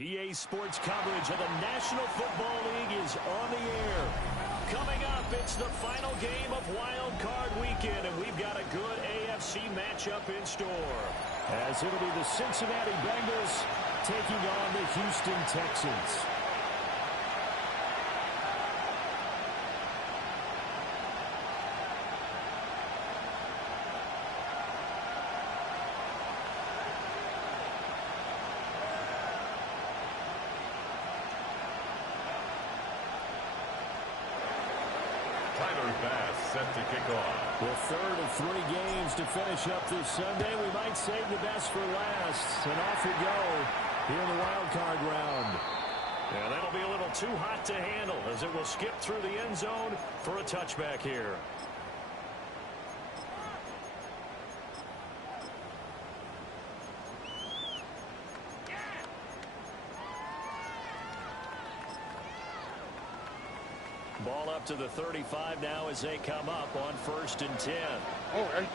EA Sports coverage of the National Football League is on the air. Coming up, it's the final game of Wild Card Weekend, and we've got a good AFC matchup in store. As it'll be the Cincinnati Bengals taking on the Houston Texans. Set to kick off. The third of 3 games to finish up this Sunday. We might save the best for last. And off we go here in the wild card round. Yeah, that'll be a little too hot to handle as it will skip through the end zone for a touchback here. Ball up to the 35 now as they come up on 1st and 10. Oh, hey.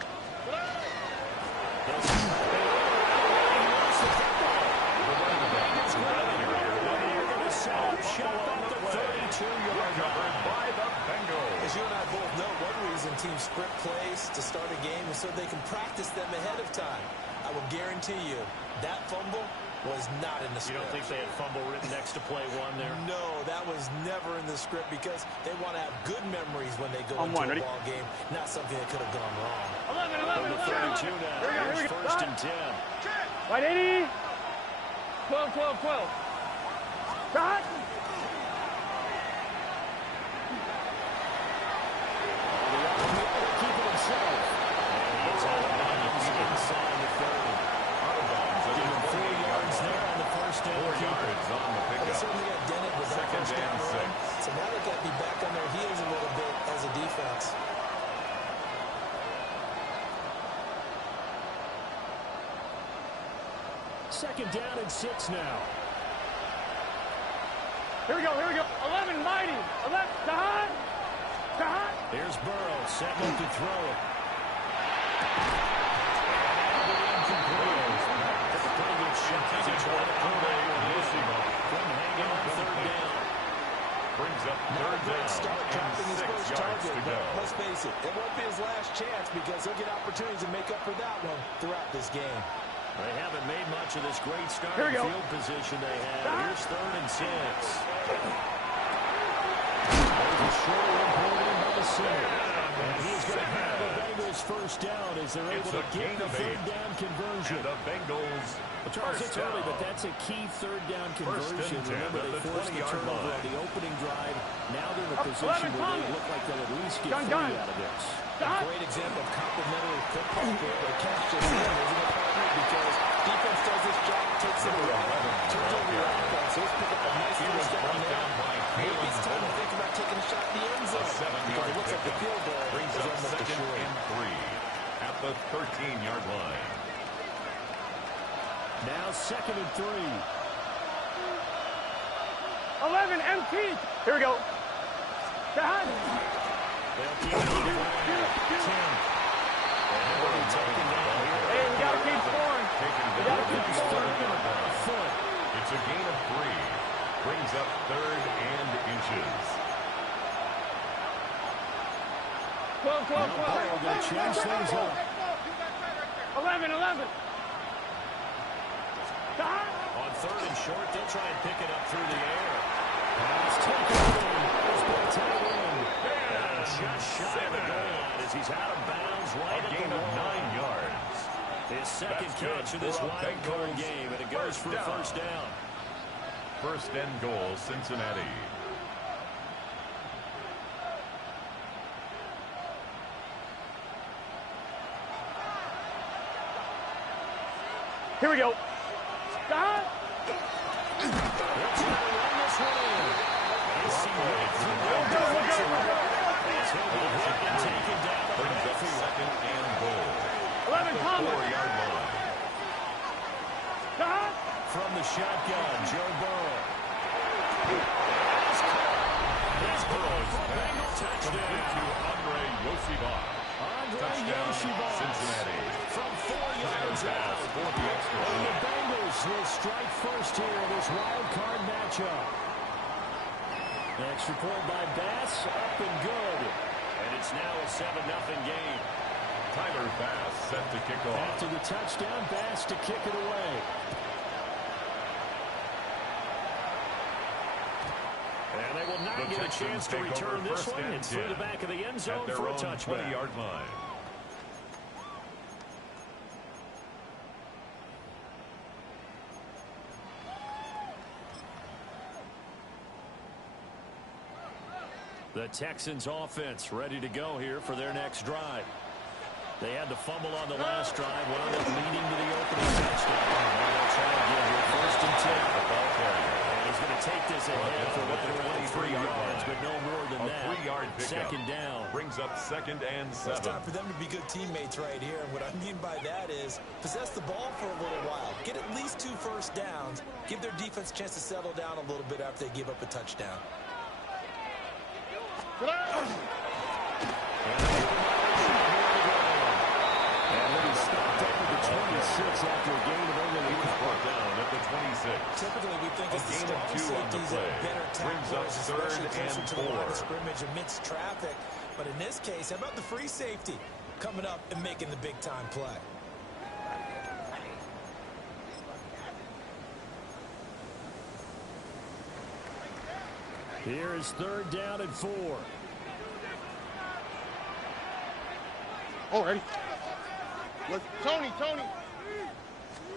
As you and I both know, one reason teams script plays to start a game is so they can practice them ahead of time. I will guarantee you that fumble was not in the script. You don't think they had fumble written next to play 1 there? No, that was never in the script because they want to have good memories when they go into a ball game, not something that could have gone wrong. 11. The 32 now. Here's 1st and 10. Right, 80. 12. Shot. Keep it himself. And he's out of bounds inside the 30. Give him 3 yards there on the 1st down. 4 yards on the pickup. They certainly got dented with that first down run. So now they've got to be back on their heels a little bit as a defense. Second down and 6 now. Here we go. 11, mighty. 11, Tahan. Here's Burrow, set up to throw it. That's a pretty good shot. He's trying to pull it and missing off. Couldn't hang it on 3rd down. Brings up Not 3rd a great down start dropping his and 6 first yards target, to go. but let's face it, it won't be his last chance because he'll get opportunities to make up for that one throughout this game. They haven't made much of this great Here we starting go. field position they have. Here's 3rd and 6. There's a short one pulled in by the center. And he's going to have the Bengals first down as they're able to get the 3rd down conversion. And the Bengals Charles, it's early, but that's a key 3rd down conversion. Remember, they forced the turnover on the opening drive. Now they're in a position where they look like they'll at least get 3 out of this. A great example of complementary football here, but a catch just in isn't a partner because defense does this job, takes it away, turns over your offense. So let's pick up a nice little step in there. Maybe it's time to think about taking a shot in the end zone because it looks like the field goal brings is up almost 2nd assured. and 3 at the 13-yard line. Now 2nd and 3. 11, MT. Here we go. Tahan. They'll keep it on the 10. And we're taking down here. Hey, we got to keep scoring. We got to keep scoring. It's a gain of 3. Brings up 3rd and inches. 12. Burrow going to change things up. 11. Tahan. On 3rd and short, they'll try and pick it up through the air. Pass taken in. It's been tied in. And just shy of the goal line as he's out of bounds right at the 9 yards. His second catch of this wild card game, and it goes for a 1st down. 1st and goal, Cincinnati. Here we go. Tahan. Brings up 2nd and goal. 11, Thomas. 4-yard line. Tahan. From the shotgun, Joe Burrow. Complete to Andre Yosibach. Touchdown, Cincinnati. From 4 yards out. And the Bengals will strike first here in this wild card matchup. Extra point by Bass, up and good. And it's now a 7-0 game. Tyler Bass set to kick off. After the touchdown, Bass to kick it away. And they will not get a chance to return this one. It's through the back of the end zone for a touchback. 20-yard line. The Texans offense ready to go here for their next drive. They had the fumble on the last drive, wound up leading to the opening touchdown. Now they'll try again here, 1st and 10. The ball carrier. And he's going to take this ahead for what they're around 3 yards, but no more than that. 3-yard pickup. 2nd down. Brings up 2nd and 7. It's time for them to be good teammates right here. And what I mean by that is possess the ball for a little while. Get at least 2 first downs. Give their defense a chance to settle down a little bit after they give up a touchdown. And then he stopped up at the 26 after a gain of only 8. Brought down at the 26. Typically, we think it's the strong safeties that are better tacklers, especially closer to the line of scrimmage amidst traffic. But in this case, how about the free safety coming up and making the big-time play? Here is 3rd down and 4. Oh, ready? Tony.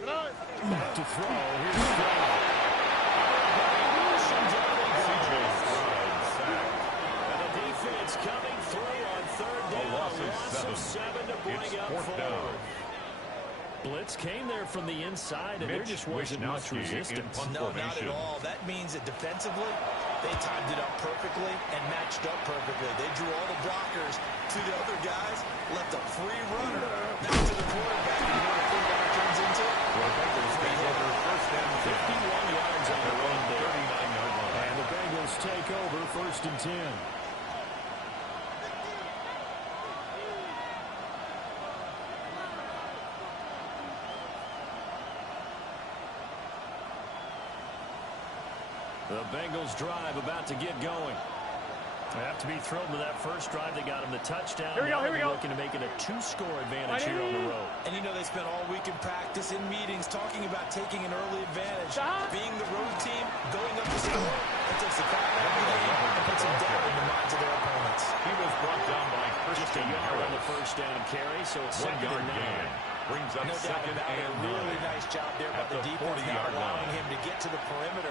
Back to throw. Here's Stroud. And the defense coming through on 3rd down. Loss of 7 to bring up 4. Blitz came there from the inside, and there just wasn't much resistance. No, not at all. That means that defensively, they timed it up perfectly and matched up perfectly. They drew all the blockers to the other guys, left a free runner back to the quarterback. You know what that turns into? The Bengals take over 1st and 51 yards on the run there. 39-yard line. And the Bengals take over 1st and 10. The Bengals drive about to get going. They have to be thrilled with that first drive. They got him the touchdown. Here we go. Looking to make it a 2-score advantage here on the road. And you know they spent all week in practice, in meetings, talking about taking an early advantage. Being the road team, going up the score, it takes the crowd out of the game and puts them down in the minds of their opponents. He was brought down by Just a yard on the 1st down carry, so it's 1-yard gain. Brings up No doubt 2nd about it. and Really nice job there by the defense, now allowing him to get to the perimeter.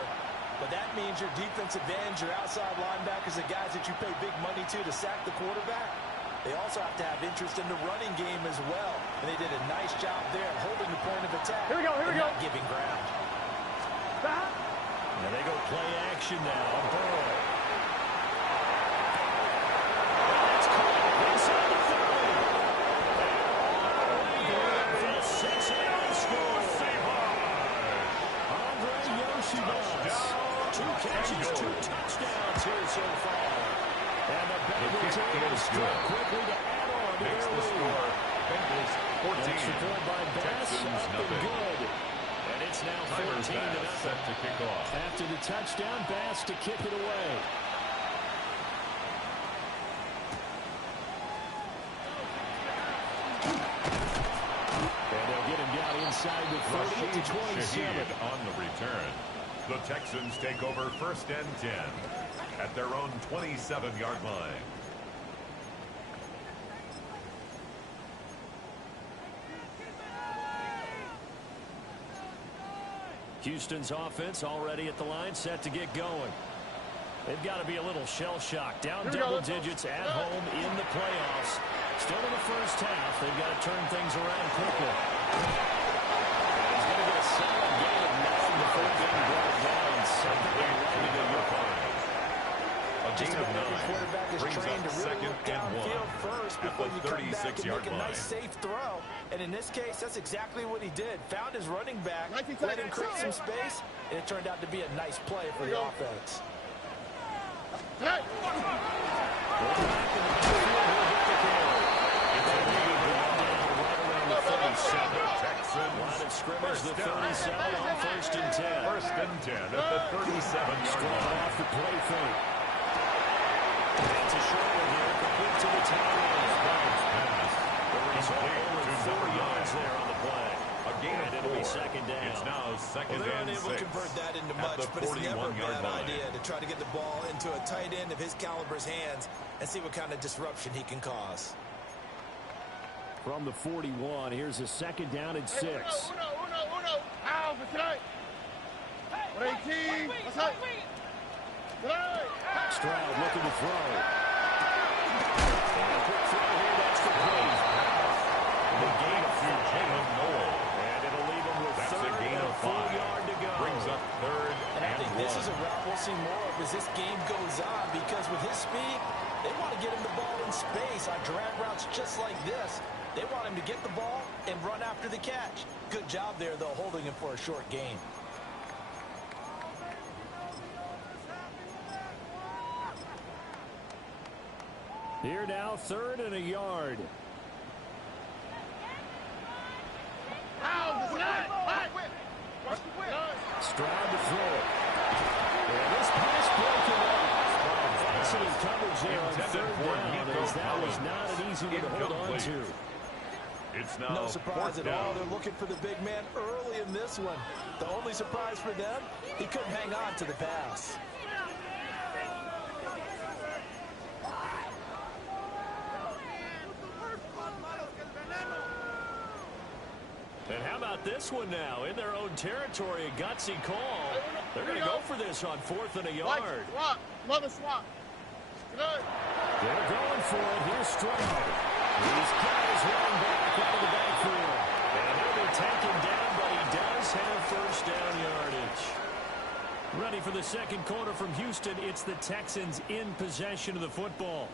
But that means your defense advantage, your outside linebackers, the guys that you pay big money to sack the quarterback, they also have to have interest in the running game as well. And they did a nice job there holding the point of attack. Here we go. Not giving ground. And they go play action now. Burrow. That's caught inside the 30. And Cincinnati scores. Andre Yoshibas. 2 catches, 2 touchdowns here so far. And the Bengals able to strike quickly to add on to their lead. Bengals 14. Extra point by Bass, Texans up and nothing. good. And it's now 14 to nothing. Set to kick off. After the touchdown, Bass to kick it away. And they'll get him down inside the 30 to 27. On the return. The Texans take over 1st and 10 at their own 27-yard line. Houston's offense already at the line, set to get going. They've got to be a little shell-shocked. Down double digits at home in the playoffs. Still in the first half. They've got to turn things around quickly. He's going to get a solid gain of 9 before getting brought down. Something ready to look on. Just about every quarterback is trained to really look downfield first before you come back and make a nice safe throw. And in this case, that's exactly what he did. Found his running back, let him create some space, and it turned out to be a nice play for the offense. 10. First and 10 at the 37-yard line. Off the play fake. It's a short one here, complete to the tight end. The result, only 4 yards there on the play. A gain of 4. It'll be second down. It's now second Well, they're and unable 6. to convert that into much, the but it's never a 41-yard bad line. idea to try to get the ball into a tight end of his caliber's hands and see what kind of disruption he can cause. From the 41, here's a second down and 6. Uno. Ow, for tonight. 18. What's up? Tonight. Stroud looking to throw. And a quick throw here, that's complete. The gain to Jalen Noel. And it'll leave him with That's third a gain and of a full 5. yard to go. Brings up third And I think and this 1. is a route we'll see more of as this game goes on, because with his speed, they want to get him the ball in space on drag routes just like this. They want him to get the ball and run after the catch. Good job there, though, holding him for a short gain. Here now, third and a yard. Stroud to throw it. And this pass broken up. Excellent coverage there on third down, as that was not an easy one to hold on to. It's now No surprise at 4th all. down. They're looking for the big man early in this one. The only surprise for them, he couldn't hang on to the pass. And how about this one now? In their own territory, a gutsy call. They're going to go for this on 4th and a yard. Swap. Mother swap. Good. They're going for it. Here's Stroud. He's got his running back out of the backfield. And he'll be taken down, but he does have first down yardage. Ready for the second quarter from Houston. It's the Texans in possession of the football,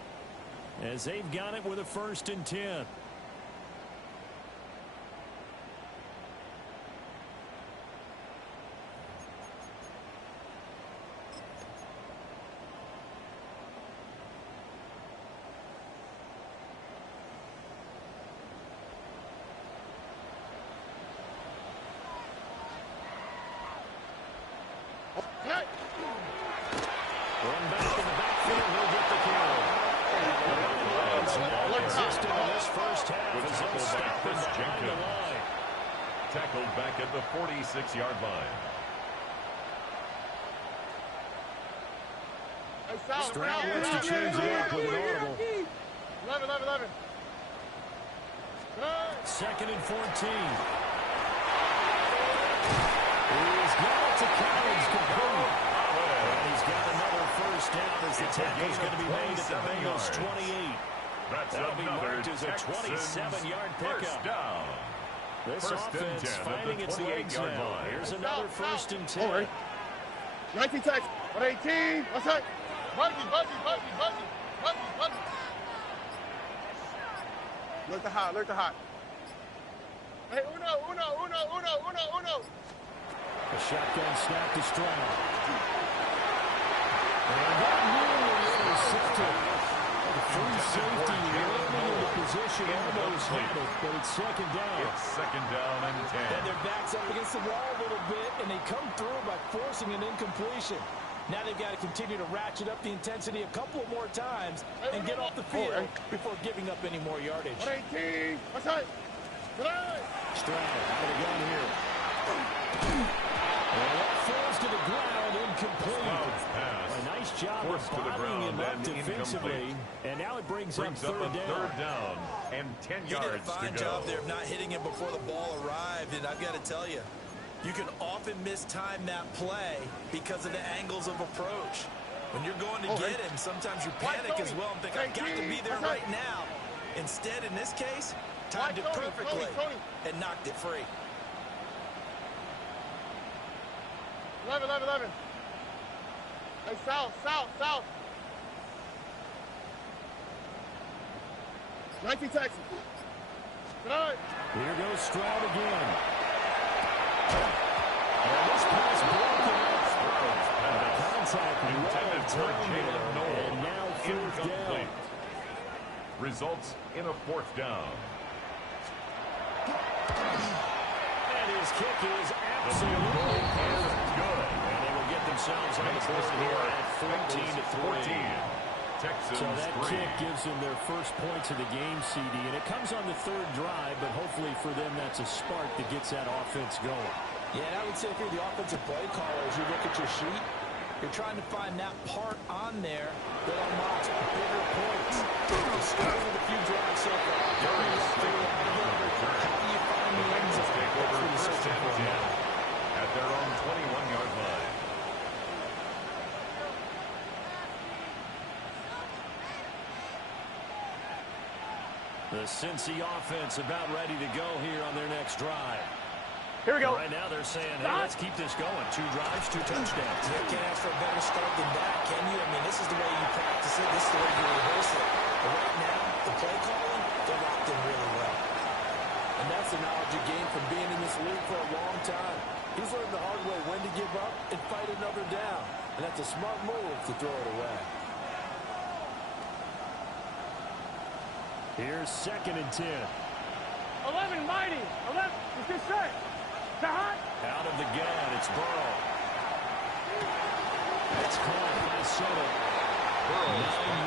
as they've got it with a 1st and 10. Run back in the backfield, he'll get the carry. Consistent in this first half. With as tackle they'll by stop him Chris behind the Jenkins. line. Tackled back at the 46-yard line. Stroud wants to change it up with an audible. 11. Second and 14. He's got it to Collins complete. And he's got another first down as the tackle's going to be made at the Bengals 28. That'll be marked as a 27-yard First pickup. down. This First and offense 10 at finding the its legs 28-yard now. line. Here's another first and 10. All right. 19 Texans. 118. What's that? Buggy. Look to hot. Hey, uno. A shotgun snap to Stroud. And that nearly intercepted. The free safety running into position almost had it, but it's second down. It's second down and 10. And their back's up against the wall a little bit, and they come through by forcing an incompletion. Now they've got to continue to ratchet up the intensity a couple more times and get off the field before giving up any more yardage. 118. What's that? Tonight. Stroud out of the gun here. And that falls to the ground, incomplete. Stroud's pass. A nice job Forced of to the bottling him ground up and defensively. incomplete. And now it brings up Brings third up a down. third down and 10 He did a yards to fine go. job there of not hitting him before the ball arrived, and I've got to tell you, you can often mistime that play because of the angles of approach. When you're going to get him, sometimes you panic as well and think, I've got to be there right now. Instead, in this case, timed it perfectly and knocked it free. 11. Hey, south. 19 Texans. Tonight. Here goes Stroud again. And this pass broken up. And the contact Intended for Jalen Noel. And now fourth down. Incomplete. Results in a fourth down. And His kick is absolutely perfect. Good. And they will get themselves on the board here at 14-3. Texans So that 3. kick gives them their first points of the game, CD, and it comes on the third drive, but hopefully for them that's a spark that gets that offense going. Yeah, and I would say if you're the offensive play caller, as you look at your sheet, you're trying to find that part on there that unlocks bigger points. Starting with a few drives so far. How do you find the end zone? Take over first and 10 at their own 21-yard line. The Cincy offense about ready to go here on their next drive. Here we go. Right now they're saying, hey, let's keep this going. 2 drives, 2 touchdowns. You can't ask for a better start than that, can you? I mean, this is the way you practice it. This is the way you rehearse it. But right now, the play calling, they're locked in really well. And that's the knowledge you gain from being in this league for a long time. He's learned the hard way when to give up and fight another down. And that's a smart move to throw it away. Here's 2nd and 10. 11, mighty. 11, it's good straight. Out of the gun, it's Burrow. It's caught by Soto. 9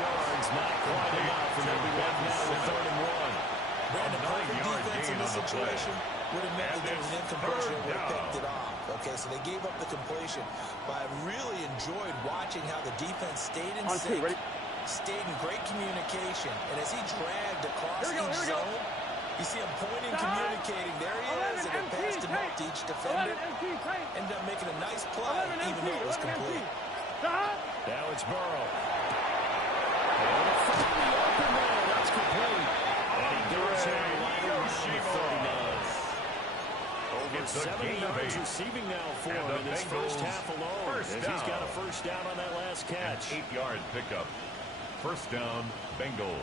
yards, not quite enough, and they'll be left now with 3rd and 1. Brandon, perfect defense in this situation would have meant that there was an incompletion and would have picked it off. Okay, so they gave up the completion. But I really enjoyed watching how the defense stayed in sync, stayed in great communication. And as he dragged across each zone, you see him pointing, communicating. There he is, and it passed him up to each defender. Ended up making a nice play, even though it was complete. Now it's Burrow. And a finally open man. That's complete. And he goes in later on the 39. Over 7 yards receiving now for him in this first half alone. As he's got a first down on that last catch. 8-yard pickup. First down, Bengals.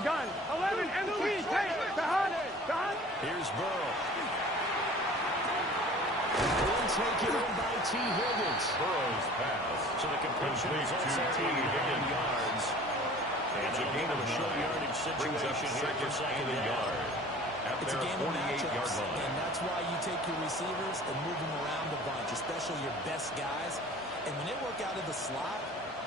Gun. 11, MT, take. Here's Burrow. Taken in by T. Higgins. Burrow's pass. So the completion is also 9 yards. And It's a game of a short yardage brings up situation here for second and a yard. At It's a their game of 48-yard matchups, line. and that's why you take your receivers and move them around a bunch, especially your best guys. And when they work out of the slot,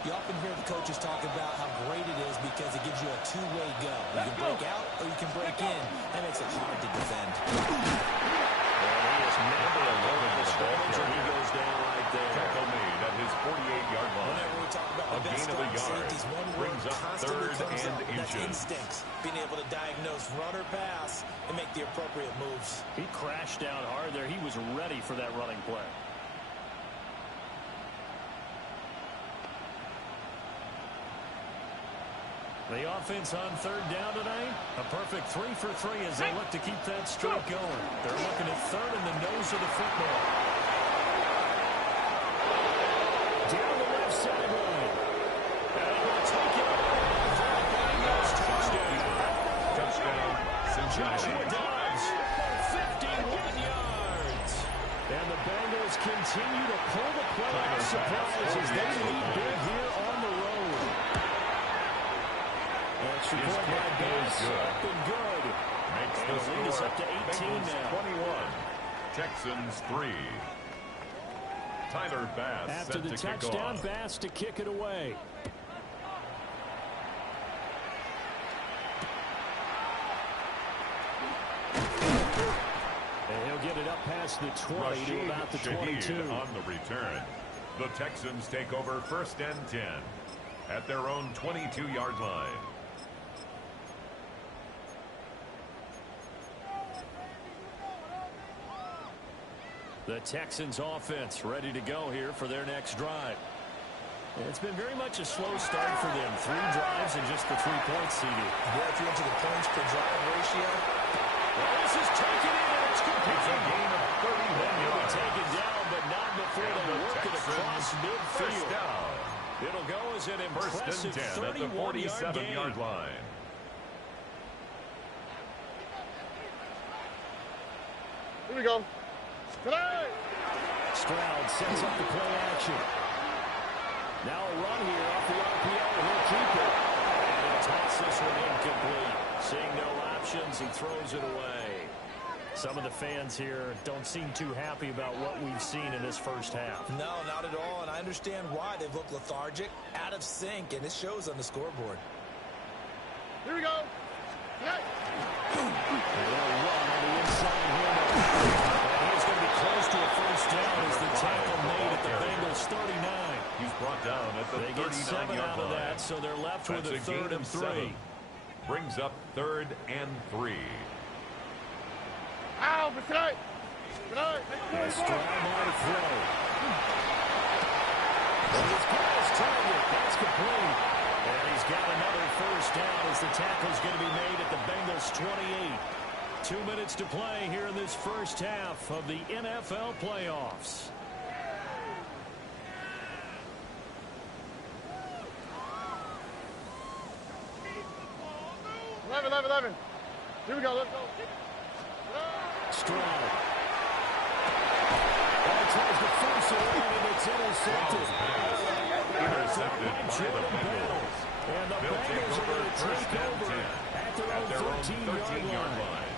you often hear the coaches talk about how great it is because it gives you a two-way go. You can break out or you can break in. That makes it hard to defend. He is never alone in the scrimmage, and he goes down right there. Tackle made at his 48-yard line. Whenever we talk about A the best gain of a strong yard. safeties, one word Brings up constantly 3rd comes and up. That's inches. instincts. Being able to diagnose run or pass and make the appropriate moves. He crashed down hard there. He was ready for that running play. The offense on 3rd down tonight. A perfect 3 for 3 as they look to keep that streak going. They're looking at 3rd in the nose of the football. Down the left sideline. And they'll take it for a Bengals touchdown. Touchdown, Joshua Cincinnati. Dobbs, 51 yards. And the Bengals continue to pull the play out of surprise as they lead big here on the road. Extra His point by kick Bass. is good. Up and good. Makes And the the lead is score up to 18 Bengals now. 21, Texans 3. Tyler Bass After set the to kick touchdown, off. Bass to kick it away. And he'll get it up past the 20 to about the 22. Shaheed on the return. The Texans take over 1st and 10 at their own 22-yard line. The Texans offense ready to go here for their next drive. It's been very much a slow start for them. 3 drives and just the 3 points, CD. Yeah, if you're into the points per drive ratio. Well, this is taken in and it's complete. It's a gain of 31 yards. Taken down, but not before And they the work it across Texans midfield. first down. It'll go as an 1st impressive and 10 at the 31-yard 47-yard line. Here we go. Today. Stroud sets up the play action. Now a run here off the RPO. He'll keep it. And he'll toss this one incomplete. Seeing no options, he throws it away. Some of the fans here don't seem too happy about what we've seen in this first half. No, not at all, and I understand why. They've looked lethargic, out of sync, and it shows on the scoreboard. Here we go. Yeah. And they'll run on the inside here. And he's going to be close to a first down as the tackle made at the Bengals 39. He's brought down at the 39-yard line. They get 7 out of that, so they're left with a 3rd and 3. Brings up 3rd and 3. Ow, good night. Good night. Stroud on the throw. And he's got his target. That's complete. And he's got another first down as the tackle's going to be made at the Bengals 28. 2 minutes to play here in this first half of the NFL playoffs. 11. Here we go, let's go. Stroud. That tries to force it in, and it's intercepted. Intercepted by the Bengals. And the Bengals are going to take over at their own 13-yard line.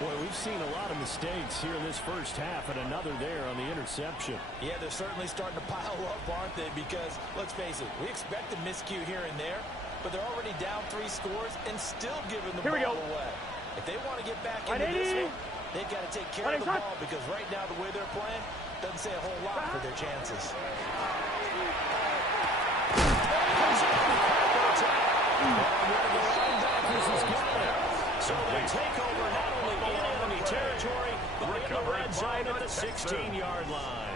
Boy, we've seen a lot of mistakes here in this first half, and another there on the interception. Yeah, they're certainly starting to pile up, aren't they? Because, let's face it, we expect a miscue here and there, but they're already down 3 scores and still giving the ball away. If they want to get back into this one, they've got to take care of the ball, because right now the way they're playing doesn't say a whole lot for their chances. So they take over not only in enemy territory, but in the red zone at the 16-yard line.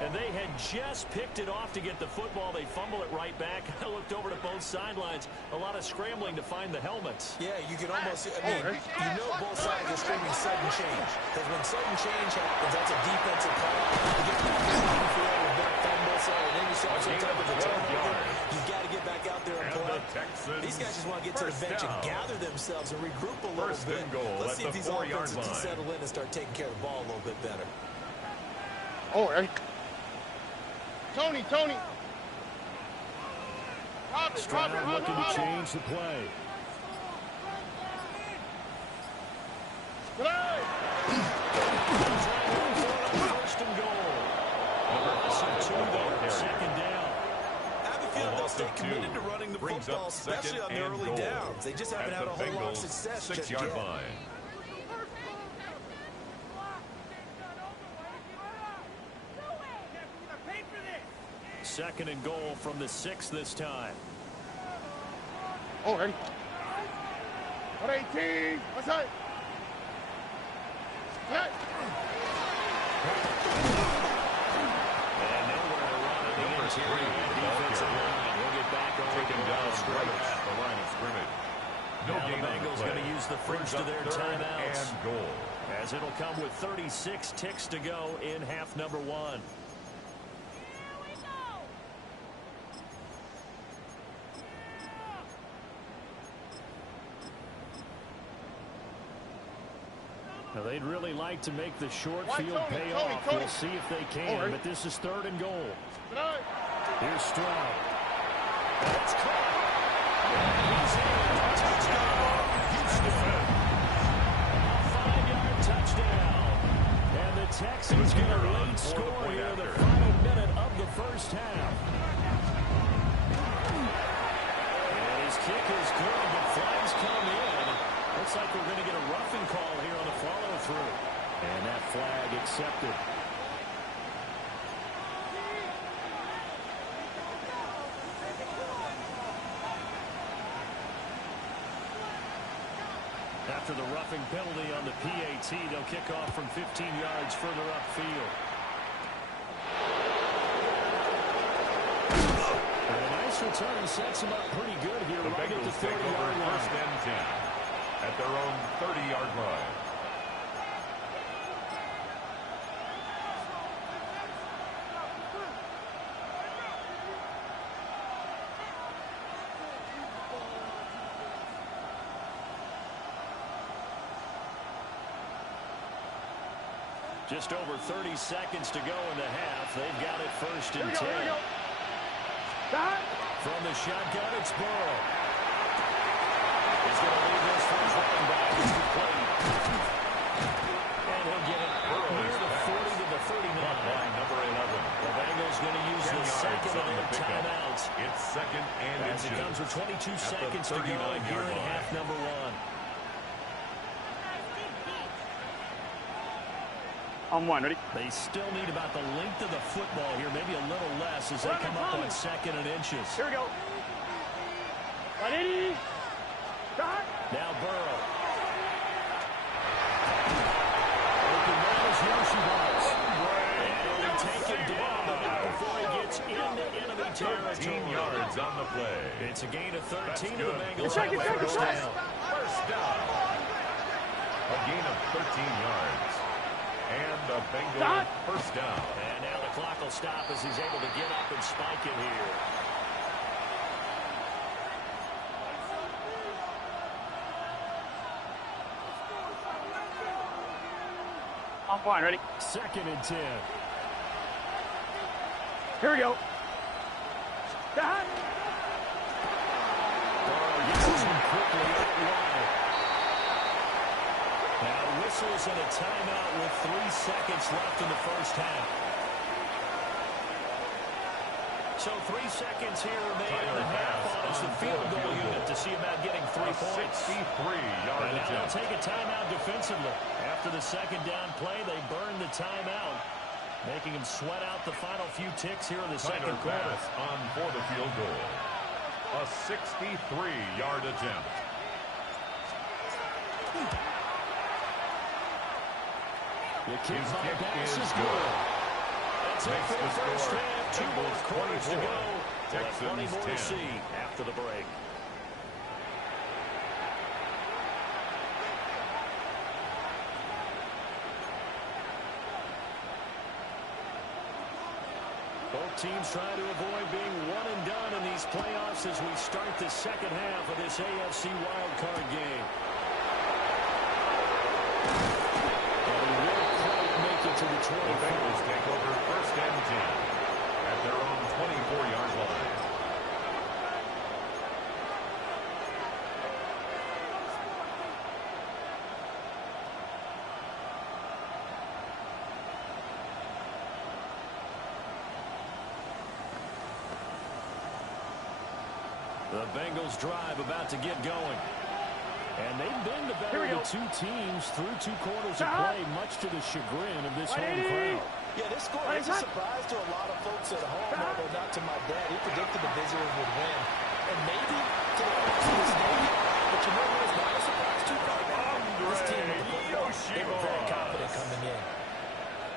And they had just picked it off to get the football. They fumble it right back. I looked over to both sidelines. A lot of scrambling to find the helmets. Yeah, you can almost, you know both sides are screaming sudden change. Because when sudden change happens, that's a defensive call. You get back in the field with that fumble, so an interception type of a turnover. You've got to get back out there and play. These guys just want to get to the bench and gather themselves and regroup a little bit. Let's see if these offenses can settle in and start taking care of the ball a little bit better. Tony. Stroud looking to change the play. First and goal. Loss of 2 there, second down. I have a feeling they'll stay committed to running the football, especially on the early downs. They just haven't had a whole lot of success just yet. 6-yard line. Second and goal from the 6 this time. Ready. 118. What's that? And nowhere to run in the interior. Defensive line. We'll get back on Down at the line of scrimmage. No now game the Bengals going to use the first of their timeouts. And goal. As it'll come with 36 ticks to go in half number 1. Now they'd really like to make the short field pay off. We'll see if they can, but this is 3rd and goal. Here's Stroud. That's caught. He's in. Touchdown. Houston. A 5-yard touchdown. And the Texans get a late score here in the final minute of the first half. And his kick is good, but flags come in. Looks like we're going to get a roughing call here on the follow-through. And that flag accepted. After the roughing penalty on the PAT, they'll kick off from 15 yards further upfield. And a nice return sets them up pretty good here. The Bengals take over 1st and 10 at their own 30-yard line. Just over 30 seconds to go in the half. They've got it 1st and 10. From the shotgun, it's Burrow. He's going to leave this for his running back. It's complete. And he'll get it near the 40 to the 39. Line number 11. The Bengals going to use the second of their timeouts. It's second and as it comes with 22 seconds to go here in half number 1. On one, ready? They still need about the length of the football here, maybe a little less as they come up on second and inches. Here we go. 180. Shot. Now Burrow. Open man is Yoshibas. And he'll be taken down before he gets into enemy territory. 13 yards on the play. It's a gain of 13 to the Bengals. First down. A gain of 13 yards. And the Bengals first down. And now the clock will stop as he's able to get up and spike it here. On one, ready? Second and 10. Here we go. Shot. Burrow gets this one quickly out wide. Now whistles and a timeout with 3 seconds left in the first half. So 3 seconds here remain in the half on us, the field goal unit to see about getting 3 points. 63-yard And now they'll attempt. take a timeout defensively. After the second down play, they burn the timeout, making them sweat out the final few ticks here in the second quarter. Pass on for the field goal. A 63-yard attempt. The kick His by kick pass is is good. good. That's it Makes for the the first score. half. 2 more Bengals quarters to 24. go. We'll have plenty Texans more to 10. see after the break. Both teams trying to avoid being one and done in these playoffs as we start the second half of this AFC wildcard game. And we won't quite make it to the 24. The Bengals take over first and 10 at their own 24-yard line. The Bengals drive about to get going. And they've been the better of the two teams through 2 quarters of play, much to the chagrin of this home crowd. Yeah, this score is a surprise to a lot of folks at home, although not to my dad. He predicted the visitors would win. And maybe to the folks in the stadium. But you know what is not a surprise to this team with the football. They were very confident coming in.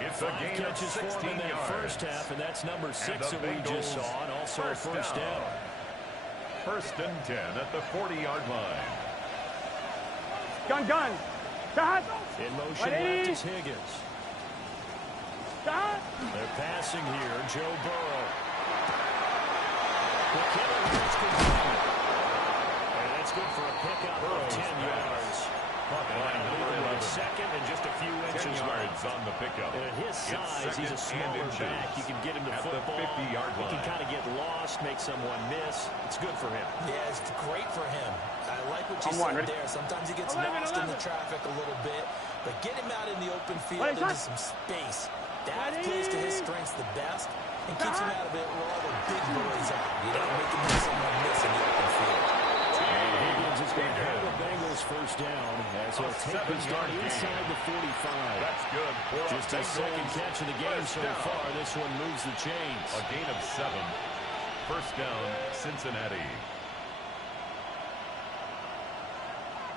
It's a 5 gain of catches for 16 him in that yards. first half, and that's number 6 And the that we just Bengals saw, and also a first down. First and 10 at the 40-yard line. Gun. Shot. In motion left is Higgins. Shot. They're passing here. Joe Burrow. McKinnon is complete. And that's good for a pickup of 10 yards. Line number 11. Second and just a few 10 inches yards left. on the pickup. And at his size, he's a smaller back. You can get him to at football. the 50-yard He line. can kind of get lost, make someone miss. It's good for him. Yeah, it's great for him. I like what you On one, said there. Sometimes he gets lost in the traffic a little bit, but get him out in the open field into some space. That plays to his strengths the best and keeps him out of it where all the big boys are. You know, making someone miss in the open field. And Higgins is going to have the Bengals first down as he'll take this down inside the 45. That's good. For Just his second catch of the game so far. This one moves the chains. A gain of 7. First down, Cincinnati.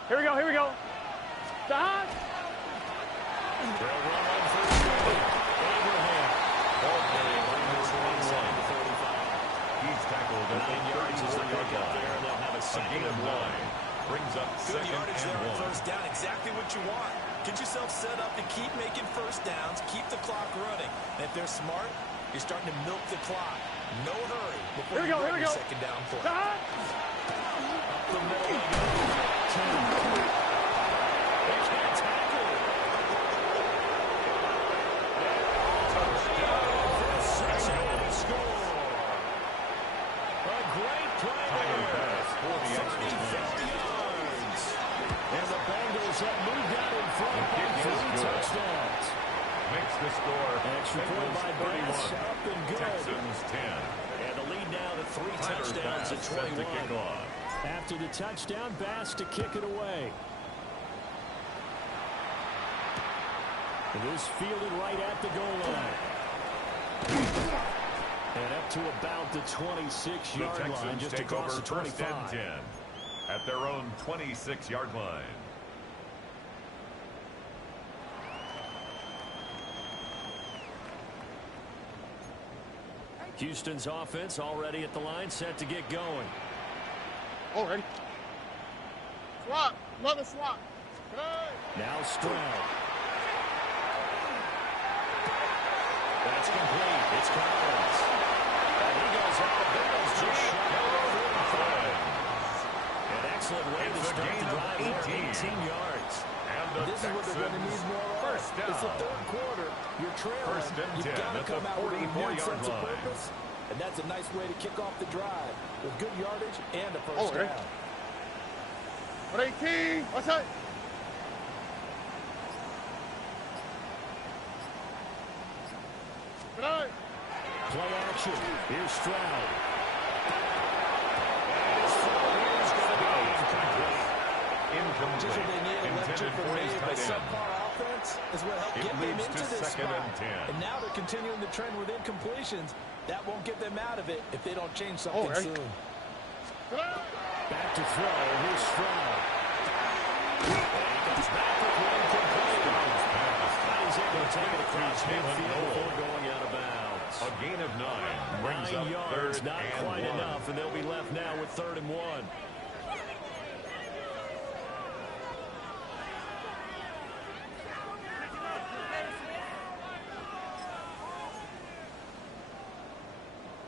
Here we go. Shot. They'll run on first down. Abraham. Bengals inside the 35. He's tackled at 9 yards as they pick the 34-yard up there, and line. they'll have a A second gain of and 9. Brings up Good second yardage there and on 1. first down. Exactly what you want. Get yourself set up to keep making first downs. Keep the clock running. And if they're smart, you're starting to milk the clock. No hurry before you run your second down play. Shot. Up the middle they go. 10. They can't tackle it. Touchdown for 6 and a score. the score. Extra point by Bass, up and good. Texans 10. And the lead now to 3 touchdowns at 21. After the touchdown, Bass to kick it away. This fielded right at the goal line. And up to about the 26-yard line, just across the 25. First and 10 at their own 26-yard line. Houston's offense already at the line, set to get going. Already. Swap. Another swap. Now Stroud. That's complete. It's Collins. And he goes out of bounds just shy of 45. An excellent way to start the drive there, 18 yards. This is what they're going to need more of. It's the third quarter. You're trailing. You've got to come out with a renewed sense of purpose. And that's a nice way to kick off the drive with good yardage and a first down. 18. What's that? Play action. Here's Stroud. Incomplete. Intended for his tight end. Offense is what helped get them into this spot. And now they're continuing the trend with incompletions. That won't get them out of it if they don't change something soon. Back to throw. Here's Stroud. And he comes back with one complete. He's able to take it across midfield before going out of bounds. A gain of 9 brings 9 up yards, third not and quite 1. enough, and they'll be left now with 3rd and 1.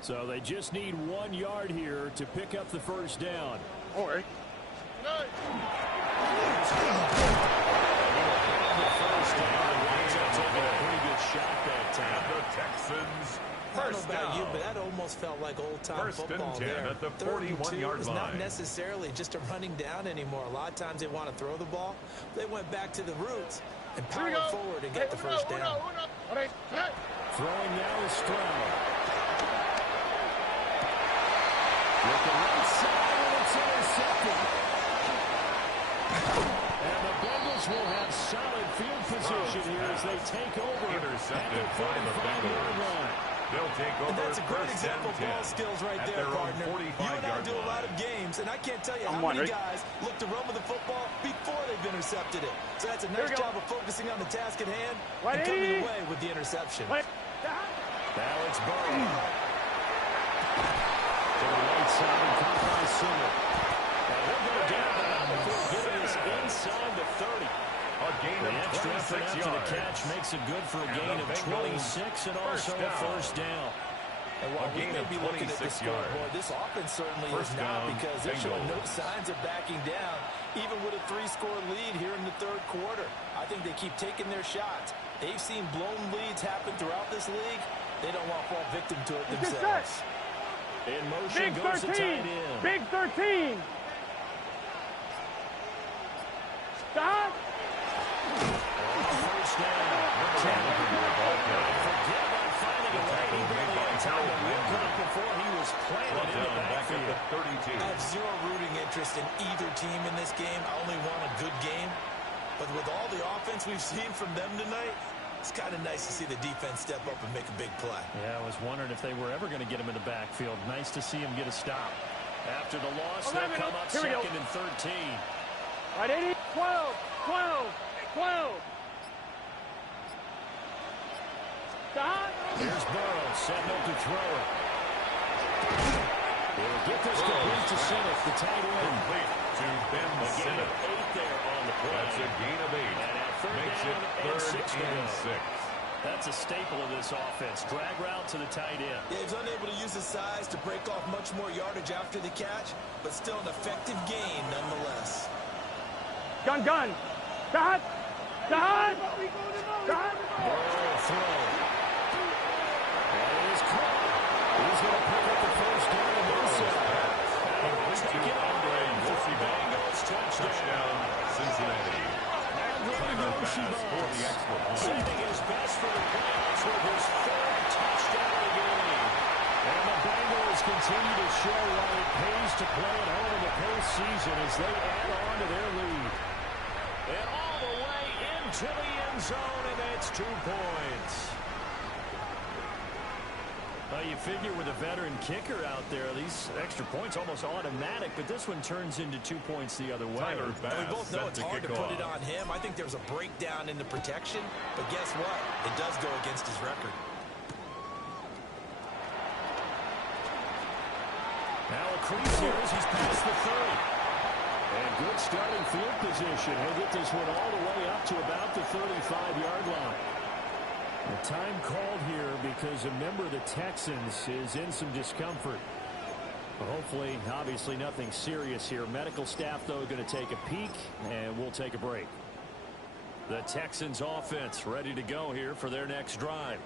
So they just need 1 yard here to pick up the first down. All right. Pretty good shot that time. The Texans. I don't know about you, but that almost felt like old-time football there. At the 41-yard line. It's not necessarily just a running down anymore. A lot of times they want to throw the ball. They went back to the roots and powered forward and get the first down. Throwing now is Stroud. With the right side, and it's intercepted. And the Bengals will have solid field position here as they take over Intercepted by the Bengals. They'll take over. And that's a great example of ball skills right there, partner. You and I do a lot of games, and I can't tell you how many guys look to run with the football before they've intercepted it. So that's a nice job of focusing on the task at hand and coming away with the interception. Now it's Burrow. To the right side and caught by Singer. And he'll go down before getting us inside the 30. A gain of 26 yards. The catch makes it good for a gain of 26 and also a first down. And while we may be looking at the scoreboard, this offense certainly is not, because they're showing no signs of backing down, even with a 3-score lead here in the third quarter. I think they keep taking their shots. They've seen blown leads happen throughout this league. They don't want to fall victim to it themselves. In motion goes the tight end. Big 13. Stop. First down. Forget about finding a way. He barely had time to look up before he was planted in the backfield. I have zero rooting interest in either team in this game. I only want a good game. But with all the offense we've seen from them tonight, it's kind of nice to see the defense step up and make a big play. Yeah, I was wondering if they were ever going to get him in the backfield. Nice to see him get a stop. After the loss, they'll come up second and 13. Right, 80, 12, 12, 12. Stop. Here's Burrow, setting up to throw it. He'll get this complete to Sinnott, the tight end. Complete to Ben Sinnott. 8 there on the play. That's a gain of 8. Makes it 3rd and 6. That's a staple of this offense. Drag route to the tight end. Yeah, he's unable to use his size to break off much more yardage after the catch, but still an effective gain nonetheless. Gun. Dot. Dot. Dot. Burrow throw. That is caught. He's going to pick up the first down on this side. Bengals touchdown. Cincinnati. Saving his best for the play continue to show why it pays to play at home in the postseason as they add on to their lead. And all the way into the end zone, and it's 2 points. Well, you figure with a veteran kicker out there, these extra points almost automatic, but this one turns into 2 points the other way. And we both know it's hard to put it on him. I think there's a breakdown in the protection, but guess what? It does go against his record. Now a crease here as he's past the 30. And good starting field position. He'll get this one all the way up to about the 35-yard line. The time called here because a member of the Texans is in some discomfort. But hopefully, obviously, nothing serious here. Medical staff, though, going to take a peek, and we'll take a break. The Texans offense ready to go here for their next drive.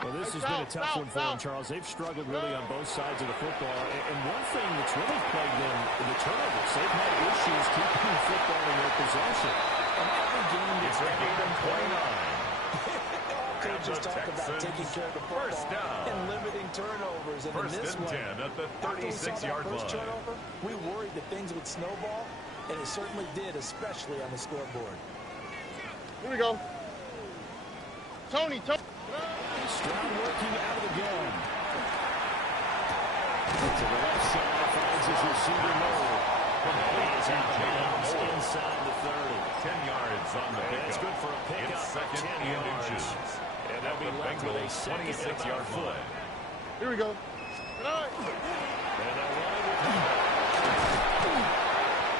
Well, this has been a tough one for them, Charles. They've struggled really on both sides of the football. And one thing that's really plagued them, the turnovers. They've had issues keeping the football in their possession. And every game gets better. Coaches talk about taking care of the football and limiting turnovers. And First in this and 10 at the 36-yard line. Turnover, we worried that things would snowball, and it certainly did, especially on the scoreboard. Here we go. Tony. Stroud working out of the gun. To the left side, finds his receiver Moore. He's out of bounds inside the 30. 10 yards on the pickup. That's good for a pickup. It's second 10 and yards. inches. And they'll be left with a second 26-yard line. Here we go. And they'll run it with him.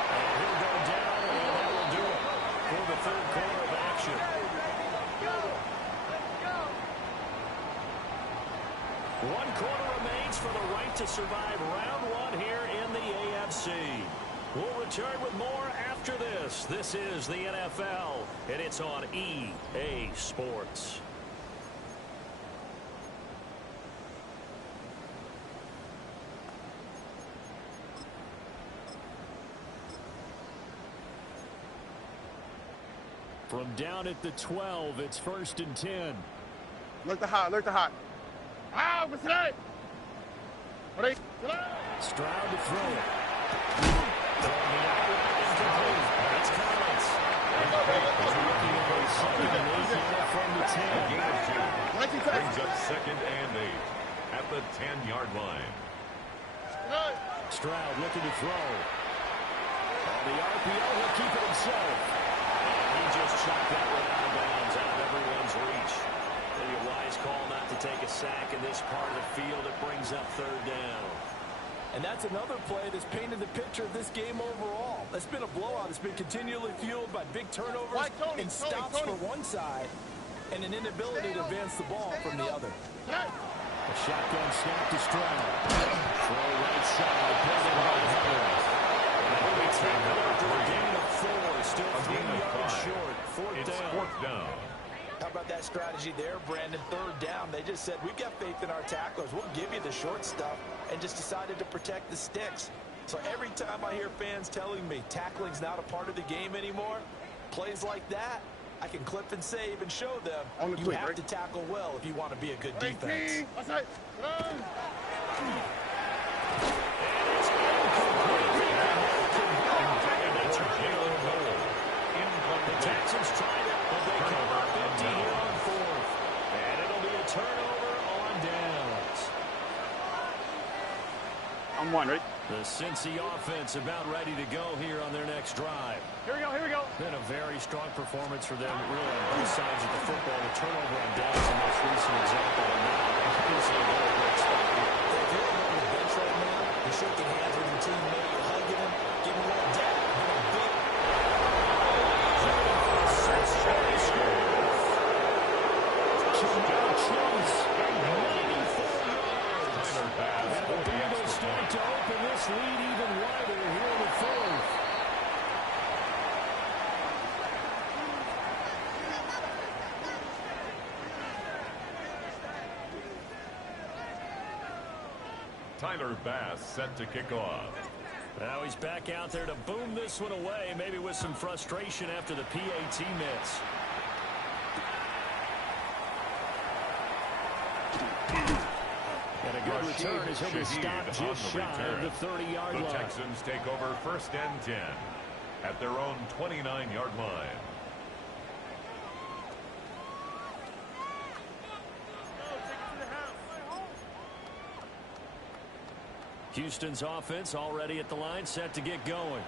And he'll go down, and that will do it for the third quarter of action. One quarter remains for the right to survive round one here in the AFC. We'll return with more after this. This is the NFL, and it's on EA Sports. From down at the 12, it's 1st and 10. Look the hot. Ah, what's that? Stroud to throw it. That's Collins. From the 10. Brings up second and 8 at the 10-yard line. Stroud looking to throw. On the RPO, he'll keep it himself. And he just chopped that one out of bounds, out of everyone's reach. Maybe a wise call not to take a sack in this part of the field. It brings up 3rd down. And that's another play that's painted the picture of this game overall. It's been a blowout. It's been continually fueled by big turnovers and stops for one side and an inability to advance the ball from the other. A shotgun snap to Stroud. Throw right side. Pivot right hand. It's a gain of 4. Still 3 yards short. 4th down. 4th down. How about that strategy there, Brandon? 3rd down. They just said, we've got faith in our tacklers. We'll give you the short stuff, and just decided to protect the sticks. So every time I hear fans telling me tackling's not a part of the game anymore, plays like that, I can clip and save and show them you have to tackle well if you want to be a good defense. The Texans tried it, but they come up empty here on 4th. And it'll be a turnover on downs. I'm one, right? The Cincy offense about ready to go here on their next drive. Here we go. Been a very strong performance for them, really, on both sides of the football. The turnover on downs, the most recent example of that. Obviously, a very great spot here. If you're on the bench right now, you're shaking hands with your teammate, you're hugging him, giving him a dap, giving him a big... Start to open this lead even wider here in the 4th. Tyler Bass set to kick off. Now he's back out there to boom this one away, maybe with some frustration after the PAT miss. And a good return as he'll be stopped just shy of the 30-yard line. The Texans take over 1st and 10 at their own 29-yard line. Houston's offense already at the line, set to get going.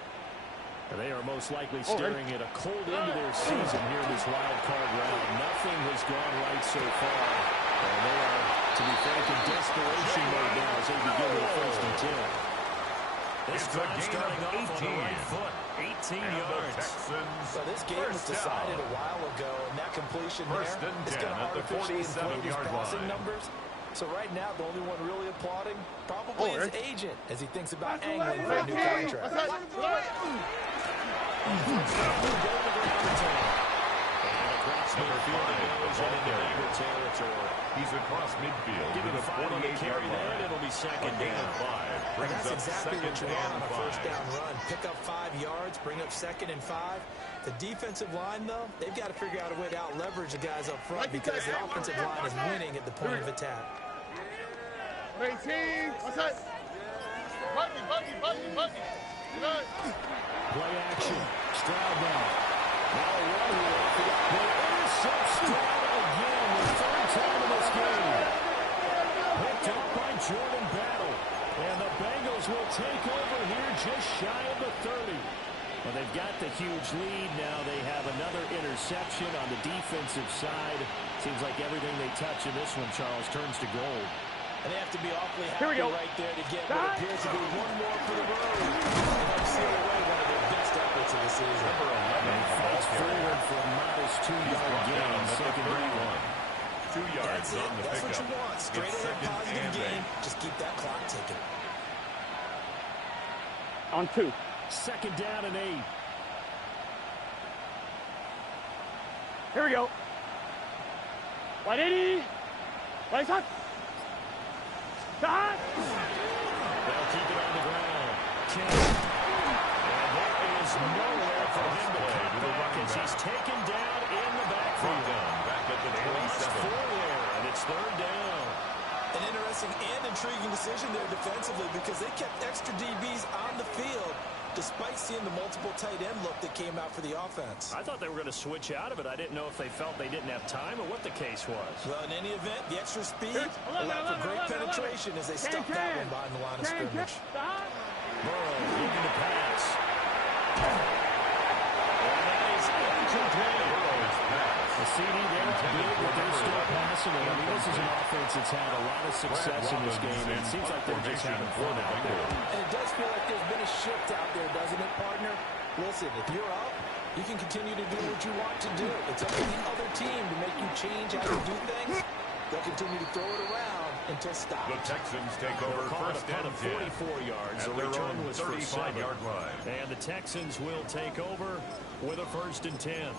They are most likely staring at a cold end to their season here in this wild card round. Nothing has gone right so far. And they are, to be frank, in desperation mode now as they begin with 1st and 10. This drive starting off on the right foot. 18 yards. So this game was decided a while ago, and that completion there is going to artificially inflate his passing numbers. So right now, the only one really applauding probably his agent as he thinks about angling for a new contract. He's across midfield. Give him 5 on the carry there, and it'll be 2nd down. That's exactly what you want on a 1st down run. Pick up 5 yards, bring up 2nd and 5. The defensive line, though, they've got to figure out a way to out-leverage the guys up front because the offensive line is winning at the point of attack. 18, outside. Buggy. Play action. Stroud now. Now they intercept Stroud again. The 3rd time in this game. Picked up by Jordan Battle. And the Bengals will take over here just shy of the 30. Well, they've got the huge lead. Now they have another interception on the defensive side. Seems like everything they touch in this one, Charles, turns to gold. And they have to be awfully happy right there to get what appears to be one more for the road. And they'll seal away one of their best efforts of the season. Number 11 fights forward for a modest 2-yard gain. 2nd down. 2 yards on the pickup. That's what you want. Straight ahead, positive game. Just keep that clock ticking. On 2. 2nd down and 8. Here we go. 180. Right side. They'll keep it on the ground. And there is nowhere for him to cut back as he's taken down in the backfield. Back at the 27. 4 there, and it's 3rd down. An interesting and intriguing decision there defensively because they kept extra DBs on the field despite seeing the multiple tight end look that came out for the offense. I thought they were going to switch out of it. I didn't know if they felt they didn't have time or what the case was. Well, in any event, the extra speed allowed for great penetration as they stuffed that one behind the line of scrimmage. Burrow looking to pass. And that is incomplete. The CD there big, but they're still passing it. I mean, this is an offense that's had a lot of success in this game, and it seems like they're just having fun out there. And it does feel like there's been a shift out there, doesn't it, partner? Listen, if you're up, you can continue to do what you want to do. It's up to the other team to make you change how you do things. They'll continue to throw it around until stopped. The Texans take over 1st and 10. 44 yards. The return was for 7-yard line. And the Texans will take over with a 1st and 10.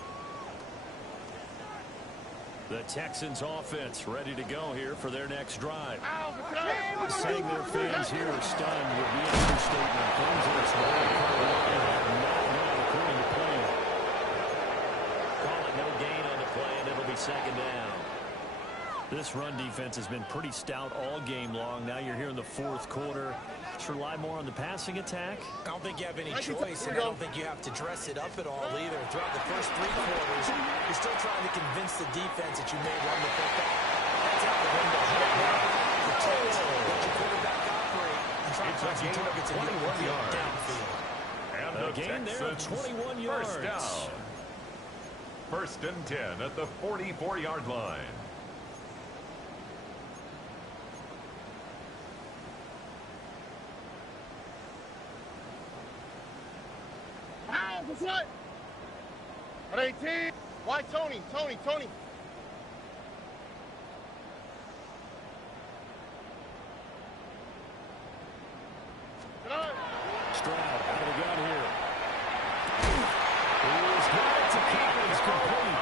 The Texans offense ready to go here for their next drive. Saying their fans here are stunned would be an understatement. Things in this wild card have not gone according to plan. Call it no gain on the play, and it'll be 2nd down. This run defense has been pretty stout all game long. Now you're here in the 4th quarter. Let's rely more on the passing attack. I don't think you have any choice, and I don't think you have to dress it up at all either. Throughout the first 3 quarters, you're still trying to convince the defense that you may run the football. That's out the window. The Texans let your quarterback operate and try to find some targets and get 21 yards downfield. And a gain there of 21 yards. 1st down. 1st and 10 at the 44-yard line. What's that? 118. Why Tony? Tony. Stroud out of the gun here. He's got it to Collins complete.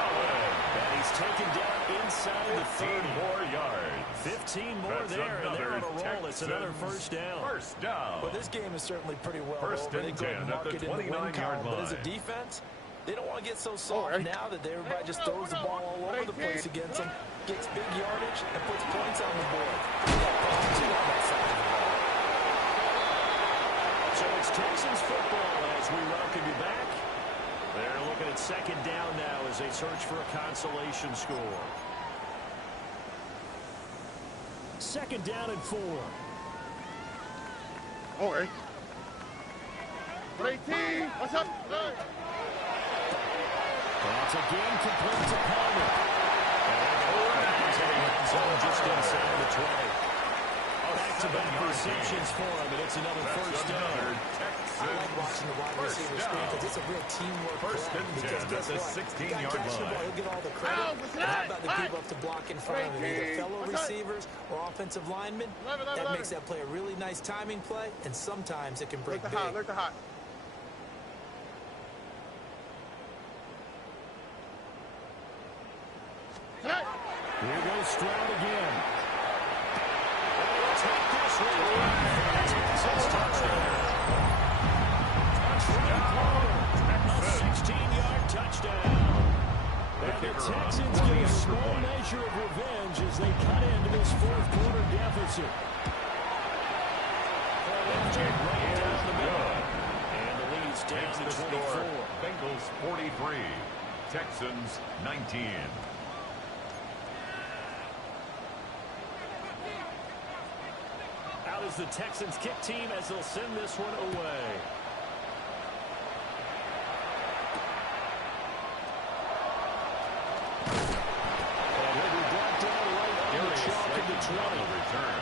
And he's taken down inside the 30. 15 more yards. 15 more That's there, and they're on a roll. Texans. It's another 1st down. 1st down. Well, this game is certainly pretty well 1st over. They and go 10 and at mark the it in the win 29-yard column, but as a line. defense, they don't want to get so soft now that everybody just throws the ball all over the place against them. gets big yardage, and puts points on the board. He got points too on that side of the ball. So it's Texans football as we welcome you back. They're looking at second down now as they search for a consolation score. Second down and 4. All right. 18. What's up? That's again complete to Palmer. And just inside the 20. Back-to-back receptions for him, and it's another first down. I like watching the wide receiver screen because it's a real teamwork play. Because guess what? 16-yard line. He'll get all the credit. But how about the people up to block in front of him? Either fellow receivers or offensive linemen. That makes that play a really nice timing play, and sometimes it can break big. Look the hot. Here goes Stroud again. A 16-yard touchdown. And the Texans get a small measure of revenge as they cut into this fourth quarter deficit. Right down the middle. And the lead's down to 24. Bengals 43, Texans 19. Out is the Texans kick team as they'll send this one away. And he'll be brought down right on the chalk of the 20. Return.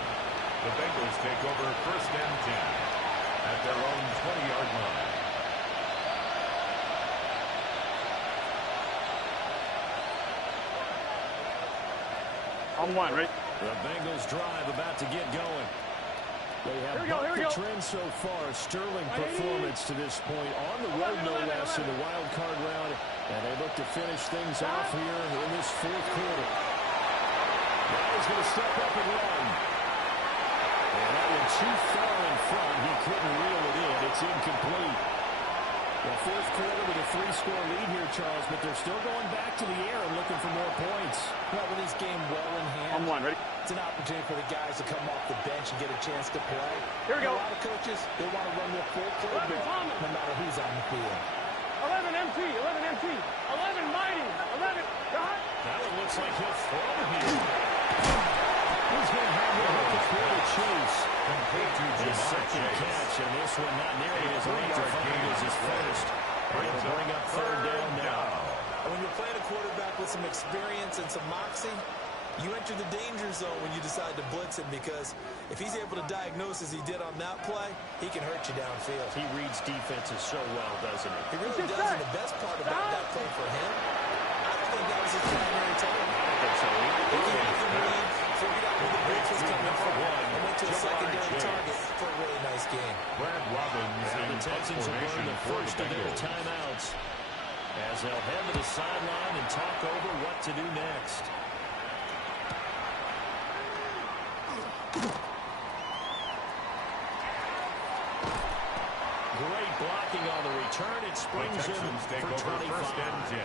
The Bengals take over first and 10 at their own 20-yard line. On one, right? The Bengals drive about to get going. They have bucked the trend so far. Sterling performance to this point on the road, no less, in the wild card round. And they look to finish things off here in this fourth quarter. Now he's going to step up and run. And that one too far in front. He couldn't reel it in. It's incomplete. The fourth quarter with a 3-score lead here, Charles, but they're still going back to the air and looking for more points. Well, with this game well in hand, On one, ready? it's an opportunity for the guys to come off the bench and get a chance to play. Here we go. A lot of coaches, they want to run their full playbook no matter who's on the field. 11 MT, 11 MT, 11 mighty, 11 dot. That one looks like he'll throw here. He's going to have a quarter chase. His second catch, and this one not nearly as electrifying as his first. It'll bring up third down now. When you're playing a quarterback with some experience and some moxie, you enter the danger zone when you decide to blitz him, because if he's able to diagnose as he did on that play, he can hurt you downfield. He reads defenses so well, doesn't he? He really does, and the best part about that play for him, I don't think that was his primary target. I don't think so. He came off the lead, figured out where the blitz was coming from, and went to a secondary target for a really nice game. Brad Robbins And the Texans will burn the first of their timeouts as they'll head to the sideline and talk over what to do next. Great blocking on the return. It springs in for 25. First and 10.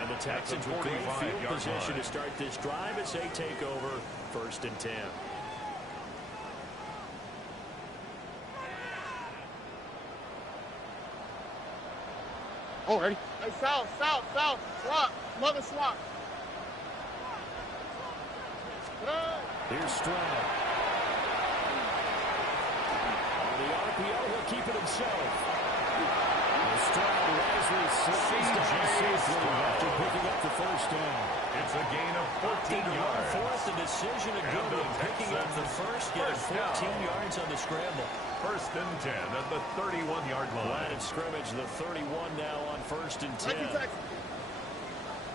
And the Texans with great field position to start this drive as they take over first and 10. Oh, ready? Hey, south. Swap. Mother swap. Here's Stroud. On the RPO, he'll keep it himself. Stroud wisely slides down safely after picking up the first down. It's a gain of 14 yards. Fourth, the decision of good one, picking up the first, getting 14 yards on the scramble. First and 10 at the 31-yard line. Line of scrimmage, the 31 now on first and 10.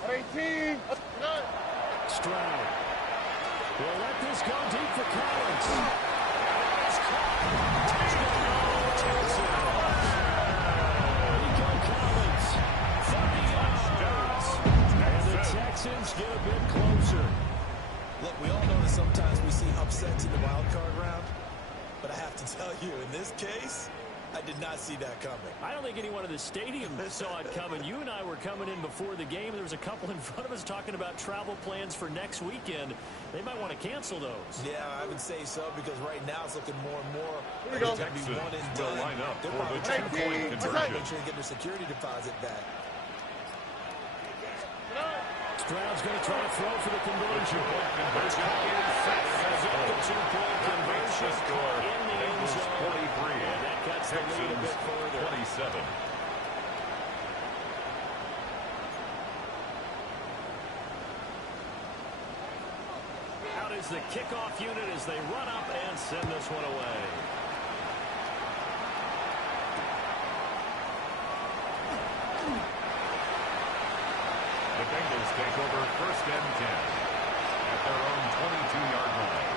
18. Stroud will let this go deep for Collins. Nico Collins, 30 yards. And the Texans get a bit closer. Look, we all know that sometimes we see upsets in the wild card round, but I have to tell you, in this case, I did not see that coming. I don't think anyone in the stadium saw it coming. You and I were coming in before the game. There was a couple in front of us talking about travel plans for next weekend. They might want to cancel those. Yeah, I would say so because right now it's looking more and more. Here we go. The Texans will line up for the 2-point conversion. Make sure they get their security deposit back. Stroud's going to try to throw for the conversion. Two-point conversion is set. The 2-point conversion Score in the end Bengals zone. 43. And that cuts the lead a bit further. 27. Out is the kickoff unit as they run up and send this one away. The Bengals take over 1st and 10 at their own 22-yard line.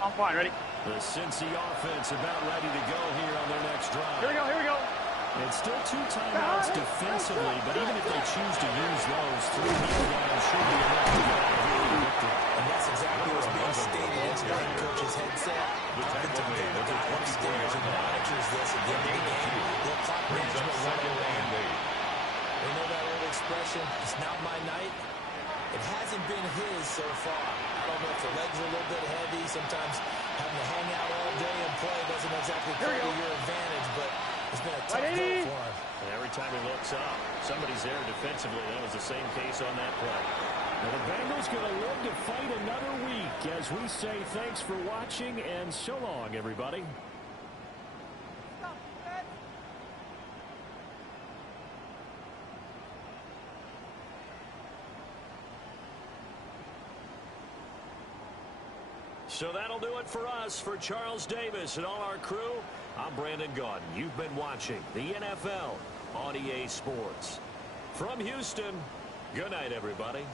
I'm fine. Ready? The Cincy offense about ready to go here on their next drive. Here we go. Here we go. It's still 2 timeouts defensively, but even if they choose to use those, 3 kneel downs should be enough to get out of here with a victory. And that's exactly what's being stated into the head coach's headset. The tackle made at the 24-yard line. Monitors this at the end of the game. The clock brings up management 2nd and 8. They know that old expression, it's not my night. It hasn't been his so far. I don't know if the legs are a little bit heavy. Sometimes having to hang out all day and play doesn't exactly play to your advantage, but it's been a tough go for him. And every time he looks up, somebody's there defensively. That was the same case on that play. Now the Bengals going to live to fight another week as we say thanks for watching and so long, everybody. So that'll do it for us. For Charles Davis and all our crew, I'm Brandon Gaudin. You've been watching the NFL on EA Sports. From Houston, good night, everybody.